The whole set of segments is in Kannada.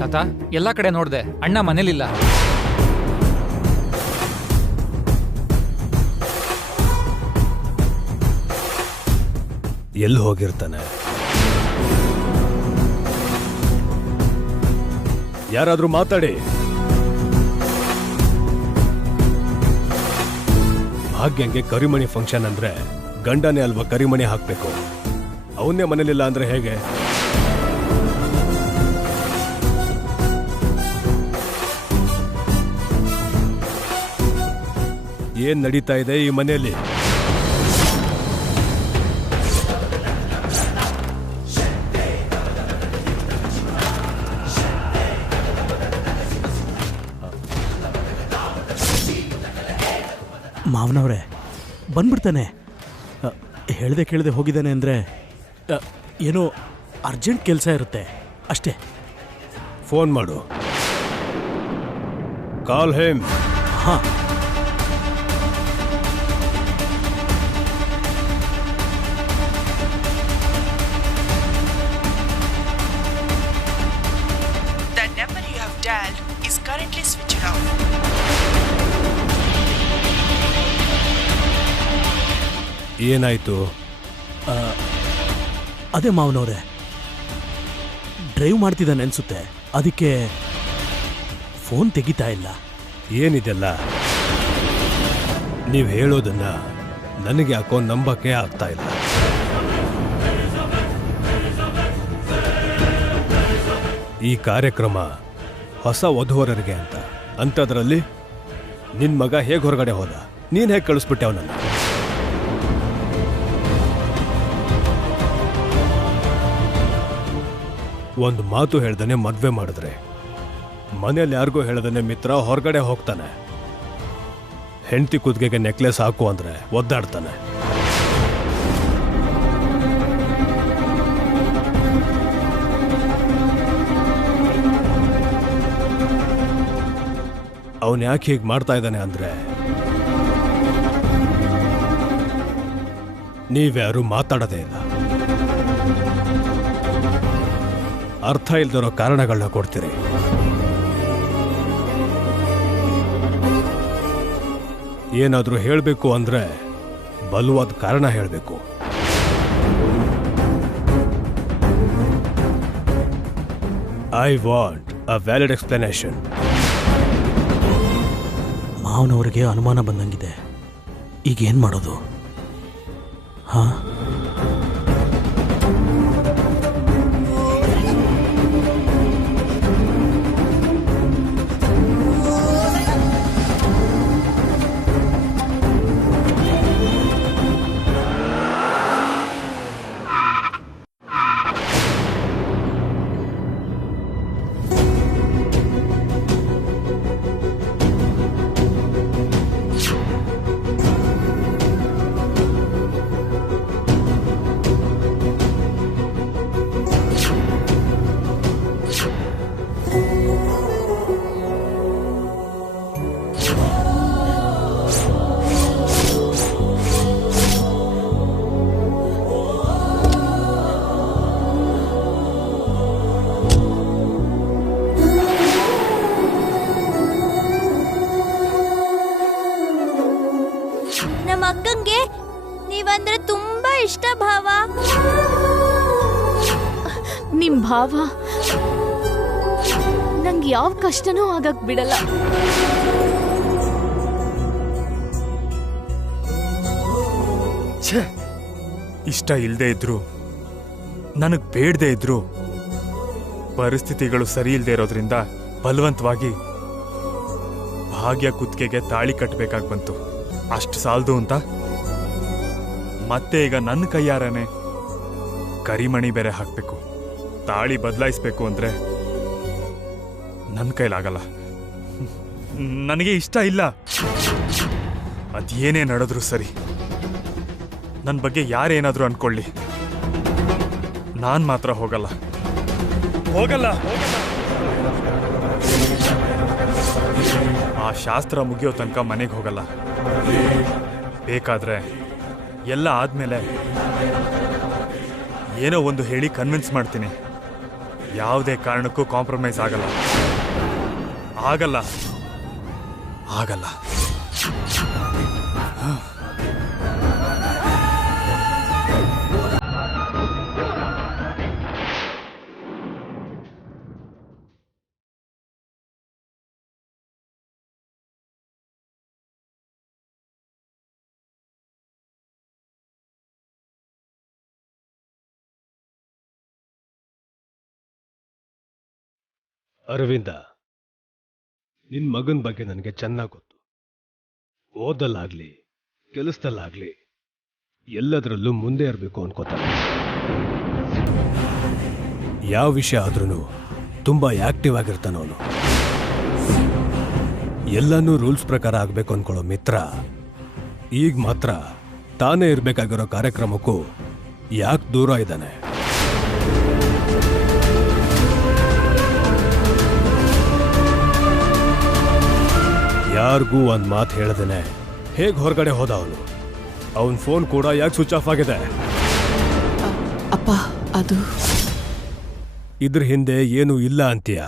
ತಾತ, ಎಲ್ಲಾ ಕಡೆ ನೋಡ್ದೆ, ಅಣ್ಣ ಮನೇಲಿಲ್ಲ. ಎಲ್ಲಿ ಹೋಗಿರ್ತಾನೆ? ಯಾರಾದ್ರೂ ಮಾತಾಡಿ. ಭಾಗ್ಯಂಗೆ ಕರಿಮಣಿ ಫಂಕ್ಷನ್ ಅಂದ್ರೆ ಗಂಡನೇ ಅಲ್ವಾ ಕರಿಮಣಿ ಹಾಕ್ಬೇಕು. ಅವನ್ನೇ ಮನೇಲಿಲ್ಲ ಅಂದ್ರೆ ಹೇಗೆ? ಏನ್ ನಡೀತಾ ಇದೆ ಈ ಮನೆಯಲ್ಲಿ? ಮಾವನವ್ರೆ ಬಂದ್ಬಿಡ್ತಾನೆ. ಹೇಳ್ದೆ ಕೇಳದೆ ಹೋಗಿದ್ದಾನೆ ಅಂದರೆ ಏನೋ ಅರ್ಜೆಂಟ್ ಕೆಲಸ ಇರುತ್ತೆ ಅಷ್ಟೇ. ಫೋನ್ ಮಾಡು. ಕಾಲ್ ಹೇಮ್. ಹಾಂ. The number you have dialed is currently switched off. ಏನಾಯ್ತು? ಅದೇ ಮಾವನವ್ರೆ, ಡ್ರೈವ್ ಮಾಡ್ತಿದ್ದಾನೆ ಅನ್ಸುತ್ತೆ, ಅದಕ್ಕೆ ಫೋನ್ ತೆಗಿತಾ ಇಲ್ಲ. ಏನಿದೆಲ್ಲ? ನೀವು ಹೇಳೋದನ್ನ ನನಗೆ ಯಾಕೋ ನಂಬಕ್ಕೆ ಆಗ್ತಾ ಇಲ್ಲ. ಈ ಕಾರ್ಯಕ್ರಮ ಹೊಸ ವಧುವರರಿಗೆ ಅಂತದ್ರಲ್ಲಿ ನಿನ್ ಮಗ ಹೇಗೆ ಹೊರಗಡೆ ಹೋದ? ನೀನ್ ಹೇಗೆ ಕಳಿಸ್ಬಿಟ್ಟೆ ಅವನನ್ನ? ಒಂದು ಮಾತು ಹೇಳ್ದನೆ ಮದ್ವೆ ಮಾಡಿದ್ರೆ, ಮನೇಲಿ ಯಾರಿಗೂ ಹೇಳ್ದನೆ ಮಿತ್ರ ಹೊರಗಡೆ ಹೋಗ್ತಾನೆ. ಹೆಂಡತಿ ಕುತ್ತಿಗೆಗೆ ನೆಕ್ಲೆಸ್ ಹಾಕು ಅಂದ್ರೆ ಒದ್ದಾಡ್ತಾನೆ. ಅವನ್ ಯಾಕೆ ಹೀಗೆ ಮಾಡ್ತಾ ಇದ್ದಾನೆ ಅಂದ್ರೆ, ನೀವ್ಯಾರು ಮಾತಾಡೋದೇ ಇಲ್ಲ. ಅರ್ಥ ಇಲ್ದಿರೋ ಕಾರಣಗಳನ್ನ ಕೊಡ್ತೀರಿ. ಏನಾದ್ರೂ ಹೇಳಬೇಕು ಅಂದ್ರೆ ಬಲವಾದ ಕಾರಣ ಹೇಳಬೇಕು. I want a valid explanation. ಮಾವನವ್ರಿಗೆ ಅನುಮಾನ ಬಂದಂಗಿದೆ. ಈಗೇನು ಮಾಡೋದು? ಹಾಂ, ಅಕ್ಕಂಗೆ ನೀವಂದ್ರೆ ತುಂಬಾ ಇಷ್ಟ ಭಾವ. ನಿಮ್ ಭಾವ ನಂಗೆ ಯಾವ ಕಷ್ಟನೂ ಆಗಕ್ ಬಿಡಲ್ಲ. ಛೇ, ಇಷ್ಟ ಇಲ್ಲದೆ ಇದ್ರು, ನನಗ್ ಬೇಡದೆ ಇದ್ರು, ಪರಿಸ್ಥಿತಿಗಳು ಸರಿ ಇಲ್ಲದೆ ಇರೋದ್ರಿಂದ ಬಲವಂತವಾಗಿ ಭಾಗ್ಯ ಕುತ್ತಿಗೆಗೆ ತಾಳಿ ಕಟ್ಟಬೇಕಾಗಿ ಬಂತು. ಅಷ್ಟು ಸಾಲದು ಅಂತ ಮತ್ತೆ ಈಗ ನನ್ನ ಕೈಯಾರನೆ ಕರಿಮಣಿ ಬೇರೆ ಹಾಕ್ಬೇಕು. ತಾಳಿ ಬದಲಾಯಿಸ್ಬೇಕು ಅಂದ್ರೆ ನನ್ನ ಕೈಲಾಗಲ್ಲ. ನನಗೆ ಇಷ್ಟ ಇಲ್ಲ. ಅದೇನೇ ನಡೆದ್ರು ಸರಿ, ನನ್ನ ಬಗ್ಗೆ ಯಾರೇನಾದ್ರೂ ಅನ್ಕೊಳ್ಳಿ, ನಾನ್ ಮಾತ್ರ ಹೋಗಲ್ಲ. ಆ ಶಾಸ್ತ್ರ ಮುಗಿಯೋ ತನಕ ಮನೆಗೆ ಹೋಗಲ್ಲ. ಬೇಕಾದ್ರೆ ಎಲ್ಲ ಆದ್ಮೇಲೆ ಏನೋ ಒಂದು ಹೇಳಿ ಕನ್ವಿನ್ಸ್ ಮಾಡ್ತೀನಿ. ಯಾವುದೇ ಕಾರಣಕ್ಕೂ ಕಾಂಪ್ರಮೈಸ್ ಆಗಲ್ಲ. ಆಗಲ್ಲ ಆಗಲ್ಲ. ಅರವಿಂದ, ನಿನ್ ಮಗನ ಬಗ್ಗೆ ನನಗೆ ಚೆನ್ನಾಗಿ ಗೊತ್ತು. ಓದಲ್ಲಾಗ್ಲಿ ಕೆಲಸದಲ್ಲಾಗ್ಲಿ ಎಲ್ಲದರಲ್ಲೂ ಮುಂದೆ ಇರಬೇಕು ಅನ್ಕೋತಾನೆ. ಯಾವ ವಿಷಯ ಆದ್ರೂ ತುಂಬಾ ಆಕ್ಟಿವ್ ಆಗಿರ್ತಾನವನು. ಎಲ್ಲನೂ ರೂಲ್ಸ್ ಪ್ರಕಾರ ಆಗ್ಬೇಕು ಅನ್ಕೊಳ್ಳೋ ಮಿತ್ರ ಈಗ ಮಾತ್ರ ತಾನೇ ಇರ್ಬೇಕಾಗಿರೋ ಕಾರ್ಯಕ್ರಮಕ್ಕೂ ಯಾಕೆ ದೂರ ಇದ್ದಾನೆ? ಯಾರಿಗೂ ಒಂದ್ ಮಾತು ಹೇಳ್ದೇನೆ ಹೇಗ್ ಹೊರಗಡೆ ಹೋದ ಅವನು? ಅವನ್ ಫೋನ್ ಕೂಡ ಯಾಕೆ ಸ್ವಿಚ್ ಆಫ್ ಆಗಿದೆ? ಅಪ್ಪ, ಅದು ಇದ್ರ ಹಿಂದೆ ಏನು ಇಲ್ಲ ಅಂತೀಯ?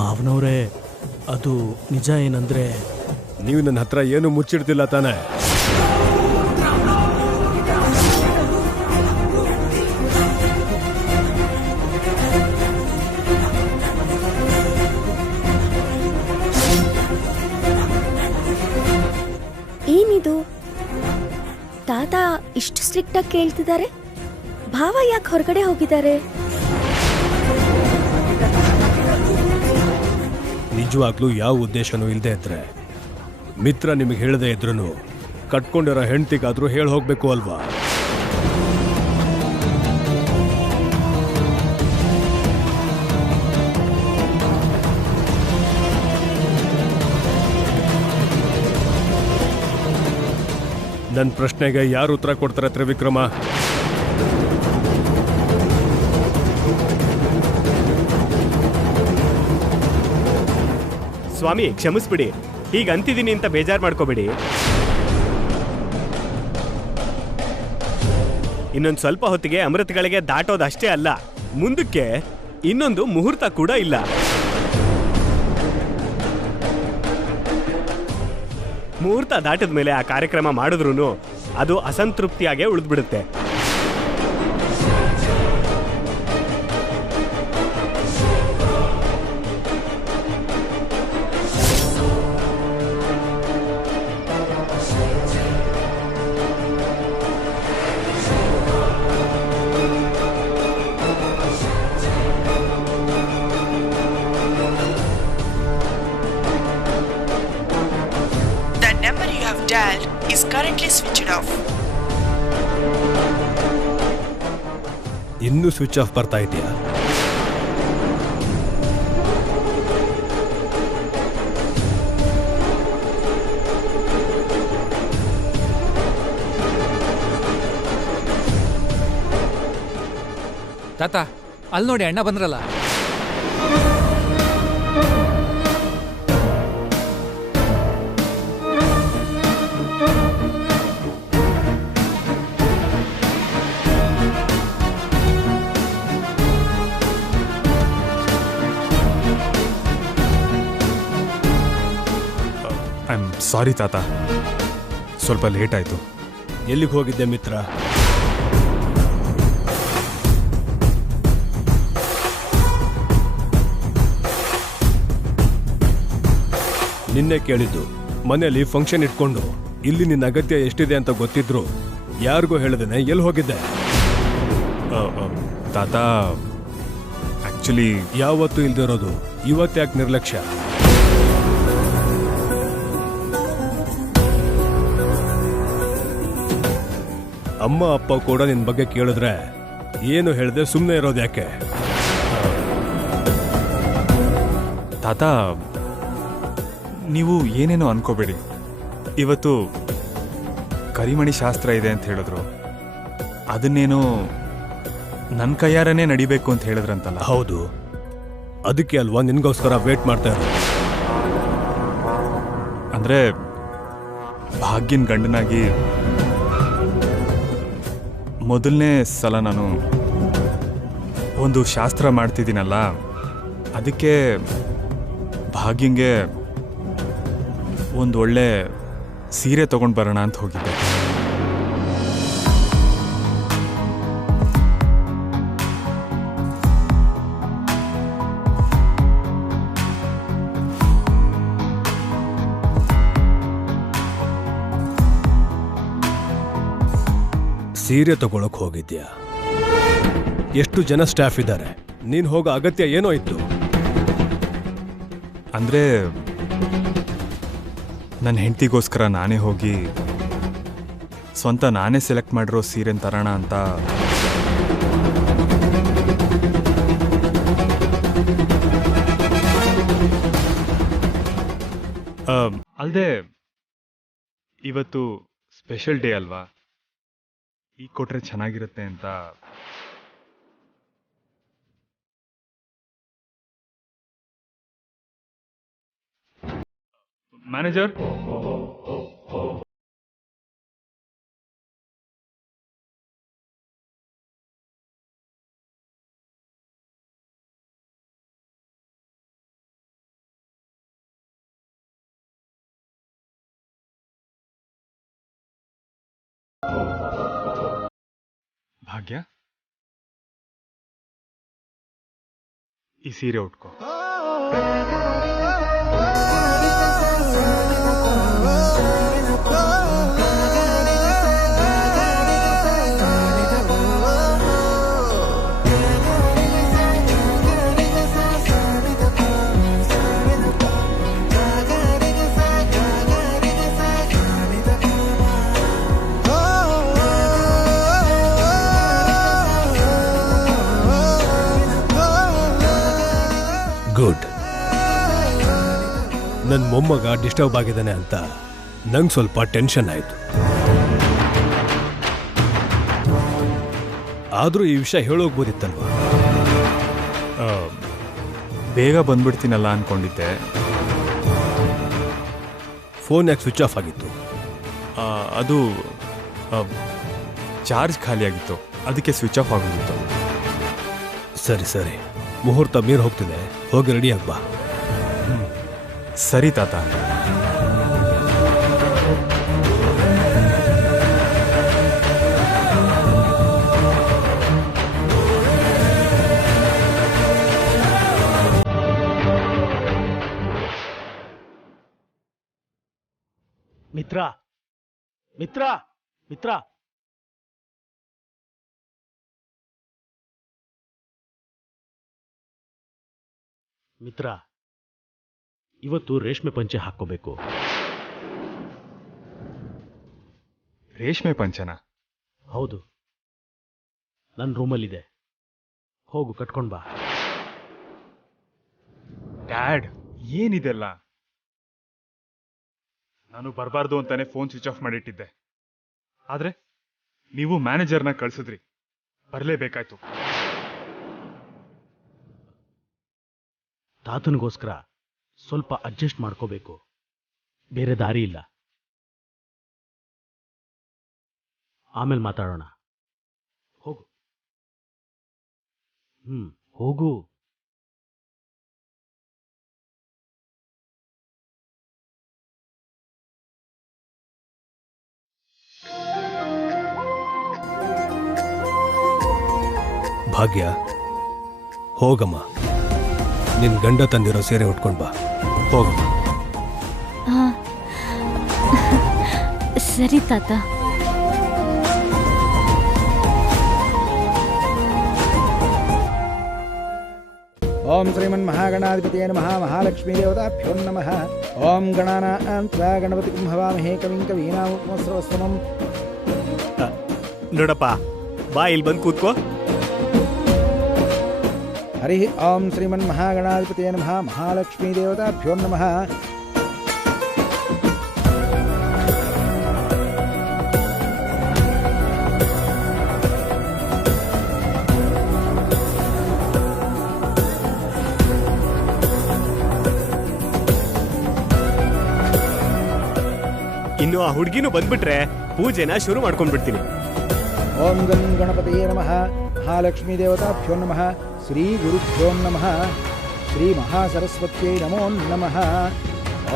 ಮಾವನವ್ರೆ, ಅದು ನಿಜ ಏನಂದ್ರೆ ನೀವು ನನ್ನ ಹತ್ರ ಏನು ಮುಚ್ಚಿಡ್ತಿಲ್ಲ ತಾನೆ? ಏನಿದು? ತಾತ ಇಷ್ಟು ಸ್ಟ್ರಿಕ್ಟ್ ಆಗಿ ಕೇಳ್ತಿದ್ದಾರೆ. ಭಾವ ಯಾಕೆ ಹೊರಗಡೆ ಹೋಗಿದ್ದಾರೆ? ನಿಜವಾಗ್ಲೂ ಯಾವ ಉದ್ದೇಶನೂ ಇಲ್ಲದೆ ಇದ್ರೆ ಮಿತ್ರ ನಿಮಗೆ ಹೇಳದೇ ಇದ್ರೂ ಕಟ್ಕೊಂಡಿರೋ ಹೆಂಡತಿಗಾದ್ರೂ ಹೇಳಿ ಹೋಗ್ಬೇಕು ಅಲ್ವಾ? ನನ್ನ ಪ್ರಶ್ನೆಗೆ ಯಾರು ಉತ್ತರ ಕೊಡ್ತಾರೆ ತ್ರಿವಿಕ್ರಮ? ಸ್ವಾಮಿ, ಕ್ಷಮಿಸ್ಬಿಡಿ. ಈಗ ಅಂತಿದ್ದೀನಿ ಅಂತ ಬೇಜಾರು ಮಾಡ್ಕೋಬೇಡಿ. ಇನ್ನೊಂದು ಸ್ವಲ್ಪ ಹೊತ್ತಿಗೆ ಅಮೃತಗಳಿಗೆ ದಾಟೋದಷ್ಟೇ ಅಲ್ಲ, ಮುಂದಕ್ಕೆ ಇನ್ನೊಂದು ಮುಹೂರ್ತ ಕೂಡ ಇಲ್ಲ. ಮುಹೂರ್ತ ದಾಟದ ಮೇಲೆ ಆ ಕಾರ್ಯಕ್ರಮ ಮಾಡಿದ್ರೂ ಅದು ಅಸಂತೃಪ್ತಿಯಾಗೇ ಉಳಿದ್ಬಿಡುತ್ತೆ. Is currently switched off. ಇನ್ನೂ ಸ್ವಿಚ್ ಆಫ್ ಬರ್ತಾ ಇದೆಯಾ? ತಾತ, ಅಲ್ಲಿ ನೋಡಿ, ಅಣ್ಣ ಬಂದ್ರಲ್ಲ. ಐ ಆಮ್ ಸಾರಿ ತಾತ, ಸ್ವಲ್ಪ ಲೇಟ್ ಆಯಿತು. ಎಲ್ಲಿಗೆ ಹೋಗಿದ್ದೆ ಮಿತ್ರ? ನಿನ್ನೆ ಕೇಳಿದ್ದು. ಮನೆಯಲ್ಲಿ ಫಂಕ್ಷನ್ ಇಟ್ಕೊಂಡು ಇಲ್ಲಿ ನಿನ್ನ ಅಗತ್ಯ ಎಷ್ಟಿದೆ ಅಂತ ಗೊತ್ತಿದ್ರು ಯಾರಿಗೂ ಹೇಳದೇನೆ ಎಲ್ಲಿ ಹೋಗಿದ್ದೆ? ತಾತ, ಆಕ್ಚುಲಿ ಯಾವತ್ತೂ ಇಲ್ದಿರೋದು ಇವತ್ತ್ಯಾಕೆ ನಿರ್ಲಕ್ಷ್ಯ? ಅಮ್ಮ ಅಪ್ಪ ಕೂಡ ನಿನ್ ಬಗ್ಗೆ ಕೇಳಿದ್ರೆ ಏನು ಹೇಳ್ದೆ ಸುಮ್ಮನೆ ಇರೋದು ಯಾಕೆ? ತಾತ, ನೀವು ಏನೇನೋ ಅನ್ಕೋಬೇಡಿ. ಇವತ್ತು ಕರಿಮಣಿ ಶಾಸ್ತ್ರ ಇದೆ ಅಂತ ಹೇಳಿದ್ರು. ಅದನ್ನೇನೋ ನನ್ನ ಕೈಯಾರನೇ ನಡಿಬೇಕು ಅಂತ ಹೇಳಿದ್ರಂತಲ್ಲ? ಹೌದು. ಅದಕ್ಕೆ ಅಲ್ವಾ ನಿನ್ಗೋಸ್ಕರ ವೇಟ್ ಮಾಡ್ತಾ ಇರೋದು. ಅಂದ್ರೆ ಭಾಗ್ಯನ್ ಗಂಡನಾಗಿ ಮೊದಲನೇ ಸಲ ನಾನು ಒಂದು ಶಾಸ್ತ್ರ ಮಾಡ್ತಿದ್ದೀನಲ್ಲ, ಅದಕ್ಕೆ ಭಾಗ್ಯಂಗೆ ಒಂದು ಒಳ್ಳೆ ಸೀರೆ ತಗೊಂಡು ಬರೋಣ ಅಂತ ಹೋಗಿದ್ದೆ. ಸೀರೆ ತಗೊಳಕ್ ಹೋಗಿದ್ಯಾ? ಎಷ್ಟು ಜನ ಸ್ಟಾಫ್ ಇದ್ದಾರೆ? ನೀನ್ ಹೋಗೋ ಅಗತ್ಯ ಏನೋ ಇತ್ತು? ಅಂದರೆ ನನ್ನ ಹೆಂಡತಿಗೋಸ್ಕರ ನಾನೇ ಹೋಗಿ ಸ್ವಂತ ನಾನೇ ಸೆಲೆಕ್ಟ್ ಮಾಡಿರೋ ಸೀರೆನ ತರೋಣ ಅಂತ. ಅಲ್ಲದೆ ಇವತ್ತು ಸ್ಪೆಷಲ್ ಡೇ ಅಲ್ವಾ, ಈಗ ಕೊಟ್ರೆ ಚೆನ್ನಾಗಿರುತ್ತೆ ಅಂತ. ಮ್ಯಾನೇಜರ್, ಭಾಗ್ಯ, ಈ ಸೀರೆ ಉಟ್ಕೋ. ಗುಡ್. ನನ್ನ ಮೊಮ್ಮಗ ಡಿಸ್ಟರ್ಬ್ ಆಗಿದ್ದಾನೆ ಅಂತ ನಂಗೆ ಸ್ವಲ್ಪ ಟೆನ್ಷನ್ ಆಯಿತು. ಆದರೂ ಈ ವಿಷಯ ಹೇಳೋಗ್ಬೋದಿತ್ತಲ್ವಾ? ಬೇಗ ಬಂದ್ಬಿಡ್ತೀನಲ್ಲ ಅನ್ಕೊಂಡಿದ್ದೆ. ಫೋನ್ ಯಾಕೆ ಸ್ವಿಚ್ ಆಫ್ ಆಗಿತ್ತು? ಅದು ಚಾರ್ಜ್ ಖಾಲಿಯಾಗಿತ್ತು, ಅದಕ್ಕೆ ಸ್ವಿಚ್ ಆಫ್ ಆಗೋಗಿತ್ತು. ಸರಿ ಸರಿ, ಮುಹೂರ್ತ ಮೀರ್ ಹೋಗ್ತಿದೆ, ಹೋಗಿ ರೆಡಿ ಆಗ್ಬಾ. ಸರಿ ತಾತ. ಮಿತ್ರ ಮಿತ್ರ ಮಿತ್ರ ಮಿತ್ರ, ಇವತ್ತು ರೇಷ್ಮೆ ಪಂಚೆ ಹಾಕ್ಕೋಬೇಕು. ರೇಷ್ಮೆ ಪಂಚನ? ಹೌದು, ನನ್ನ ರೂಮಲ್ಲಿದೆ, ಹೋಗು ಕಟ್ಕೊಂಡ್ ಬಾ. ಡ್ಯಾಡ್, ಏನಿದೆಲ್ಲ? ನಾನು ಬರಬಾರ್ದು ಅಂತಾನೆ ಫೋನ್ ಸ್ವಿಚ್ ಆಫ್ ಮಾಡಿಟ್ಟಿದ್ದೆ, ಆದ್ರೆ ನೀವು ಮ್ಯಾನೇಜರ್ನ ಕಳ್ಸಿದ್ರಿ, ಬರಲೇಬೇಕಾಯ್ತು. ತಾತನಿಗೋಸ್ಕರ ಸ್ವಲ್ಪ ಅಡ್ಜಸ್ಟ್ ಮಾಡ್ಕೋಬೇಕು, ಬೇರೆ ದಾರಿ ಇಲ್ಲ. ಆಮೇಲೆ ಮಾತಾಡೋಣ. ಹೋಗು. ಹೋಗು. ಭಾಗ್ಯ, ಹೋಗಮ್ಮ, ನಿನ್ ಗಂಡ ತಂದಿರೋ ಸೀರೆ ಉಟ್ಕೊಂಡ್ ಬಾ. ಹೋಗಮ್ಮ. ಸರಿ ತಾತ. ಓಂ ಶ್ರೀಮನ್ಮಹಾಗಣಾಧಿಪತಿಯೇ ನಮಃ. ಮಹಾಲಕ್ಷ್ಮೀ ದೇವತಾಭ್ಯೋ ನಮಃ. ಓಂ ಗಣಾನಾಂ ತ್ವಾ ಗಣಪತಿಂ ಹವಾಮಹೇ ಕವಿಂ ಕವೀನಾಮುಪಮಸ್ರವಸ್ತಮಂ. ನೋಡಪ್ಪ, ಬಾ ಇಲ್ಲಿ ಬಂದು ಕೂತ್ಕೋ. ಹರಿ ಓಂ ಶ್ರೀಮನ್ಮಹಾಗಣಾಧಿಪತಿಯೇ ನಮಃ. ಮಹಾಲಕ್ಷ್ಮೀ ದೇವತಾಭ್ಯೋ ನಮಃ. ಆ ಹುಡುಗಿನೂ ಬಂದ್ಬಿಟ್ರೆ ಪೂಜೆನ ಶುರು ಮಾಡ್ಕೊಂಡ್ಬಿಡ್ತೀನಿ. ಓಂ ಗಂ ಗಣಪತಯೇ ನಮಃ, ಮಹಾಲಕ್ಷ್ಮೀ ದೇವತಾಭ್ಯೋ ನಮಃ, ಶ್ರೀ ಗುರುಭ್ಯೋ ನಮಃ, ಶ್ರೀ ಮಹಾಸರಸ್ವತ್ಯೈ ನಮೋ ನಮಃ.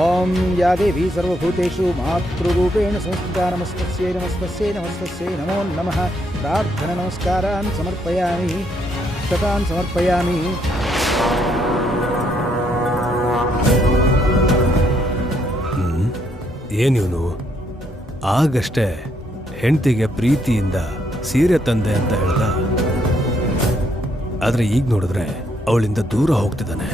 ಓಂ ಯಾ ದೇವಿ ಸರ್ವಭೂತೇಷು ಮಾತೃರೂಪೇಣ ಸಂಸ್ಥಿತಾ ನಮಸ್ತಸ್ಯೈ ನಮಸ್ತಸ್ಯೈ ನಮಸ್ತಸ್ಯೈ ನಮೋ ನಮಃ. ಪ್ರಾರ್ಥನಾ ನಮಸ್ಕಾರಾನ್ ಸಮರ್ಪಯಾಮಿ, ಶತಾನ್ ಸಮರ್ಪಯಾಮಿ. ಏನಿವನು ಆಗಷ್ಟೇ ಹೆಂಡತಿಗೆ ಪ್ರೀತಿಯಿಂದ ಸೀರೆ ತಂದೆ ಅಂತ ಹೇಳ್ದ, ಆದ್ರೆ ಈಗ ನೋಡಿದ್ರೆ ಅವಳಿಂದ ದೂರ ಹೋಗ್ತಿದ್ದಾನೆ.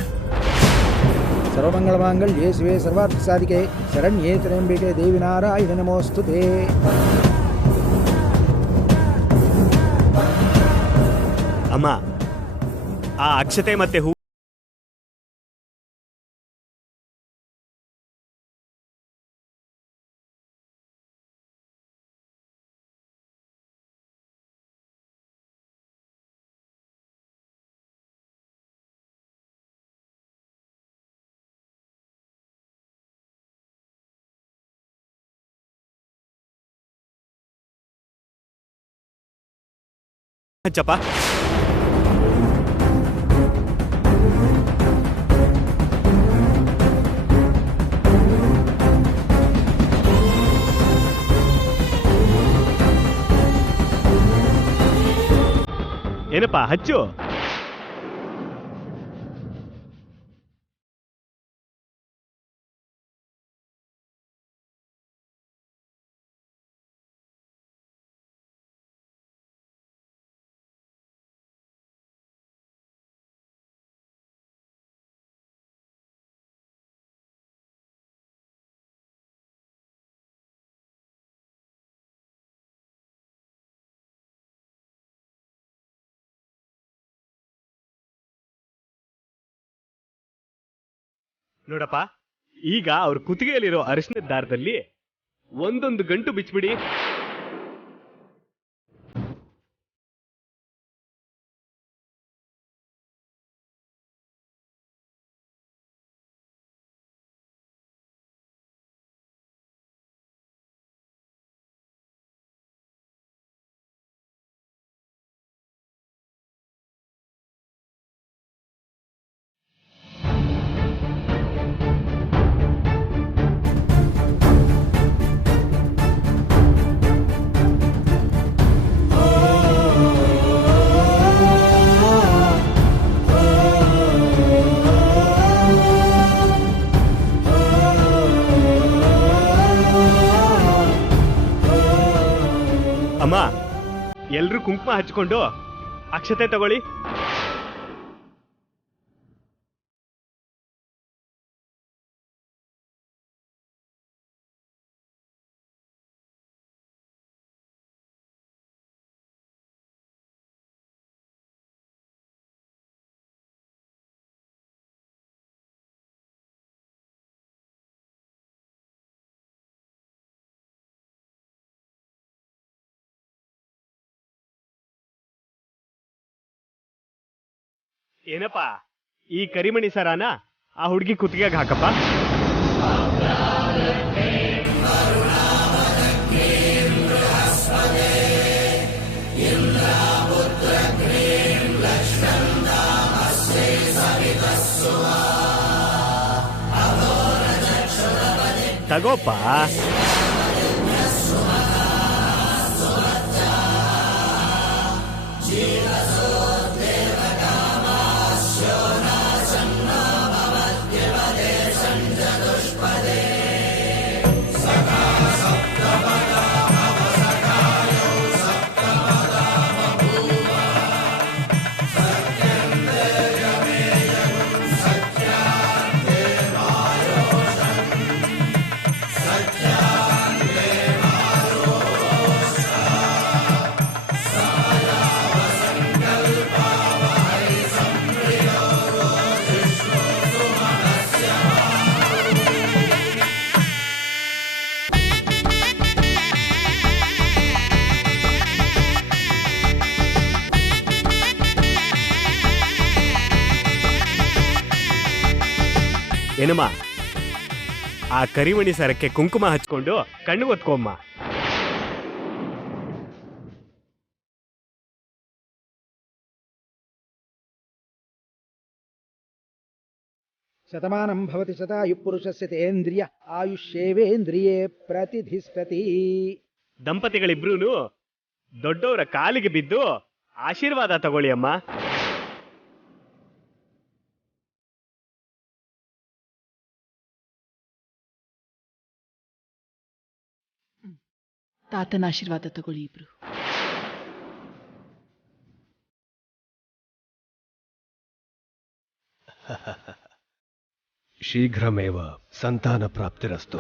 ಸರ್ವಮಂಗಳ ಮಾಂಗಲ್ಯೇ ಶಿವೆ ಸರ್ವಾರ್ಥ ಸಾಧಿಕೆ ಶರಣ್ಯೇ ತ್ರ್ಯಂಬಿಕೆ ದೇವಿ ನಾರಾಯಣ ನಮೋಸ್ತುತೇ. ಅಮ್ಮ, ಆ ಅಕ್ಷತೆ ಮತ್ತೆ ಹೂ ಹಚ್ಚಪ್ಪ. ಏನಪ್ಪ ಹಚ್ಚು. ನೋಡಪ್ಪ, ಈಗ ಅವ್ರ ಕುತ್ತಿಗೆಯಲ್ಲಿರೋ ಅರಿಶಿನದ ದಾರದಲ್ಲಿ ಒಂದೊಂದು ಗಂಟು ಬಿಚ್ಬಿಡಿ. ಅಮ್ಮ, ಎಲ್ರೂ ಕುಂಕುಮ ಹಚ್ಕೊಂಡು ಅಕ್ಷತೆ ತಗೊಳ್ಳಿ. ಏನಪ್ಪ, ಈ ಕರಿಮಣಿ ಸರಾನ ಆ ಹುಡುಗಿ ಕುತ್ತಿಗೆಗೆ ಹಾಕಪ್ಪ. ತಗೋಪ್ಪ. ಏನಮ್ಮ, ಆ ಕರಿಮಣಿ ಸರಕ್ಕೆ ಕುಂಕುಮ ಹಚ್ಕೊಂಡು ಕಣ್ಣು ಒತ್ಕೊಮ್ಮ. ಶತಮಾನಂ ಭವತಿ ಶತಾಯು ಪುರುಷಸ್ಯ ತೇಂದ್ರಿಯ ಆಯುಷ್ಯೇವೇಂದ್ರಿಯೇ ಪ್ರತಿಧಿಷ್ಠತಿ. ದಂಪತಿಗಳಿಬ್ರು ದೊಡ್ಡವರ ಕಾಲಿಗೆ ಬಿದ್ದು ಆಶೀರ್ವಾದ ತಗೊಳ್ಳಿ ಅಮ್ಮ. ತಾತನ ಆಶೀರ್ವಾದ ತಗೊಳ್ಳಿ ಇಬ್ರು. ಶೀಘ್ರಮೇವ ಸಂತಾನ ಪ್ರಾಪ್ತಿರಸ್ತು.